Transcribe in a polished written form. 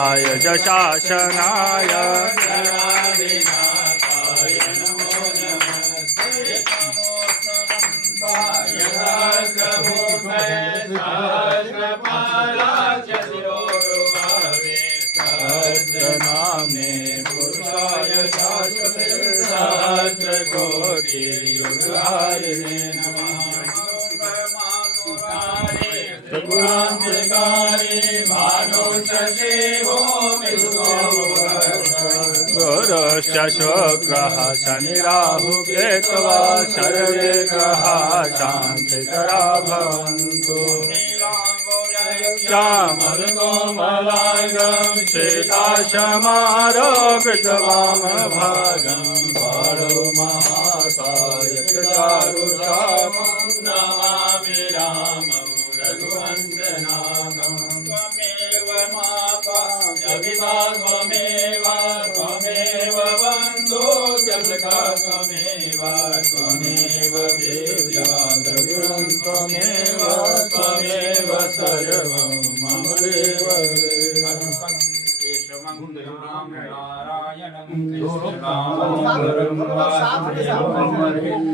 च शासनाय सहस्रनामे पुरुषाय शाश्वते सहस्रकोटियुगारिणे त्रिपुरान्तिकारी मानुषदेवो गुरुश्च शुक्रः शनिराहुकेतवः सर्वे ग्रहाः शान्तिकरा भवन्तु श्यामलकोमलाङ्गं श्वेताशमारोपितवामभागं बालो महाकायचारुचामं नमामि रामं रघुवंशनाथं त्वमेव माता त्वमेव बन्धुर्यसखा त्वमेव वेद्या द्रविणं त्वमेव सर्वं मम देव नारायणं कृष्णं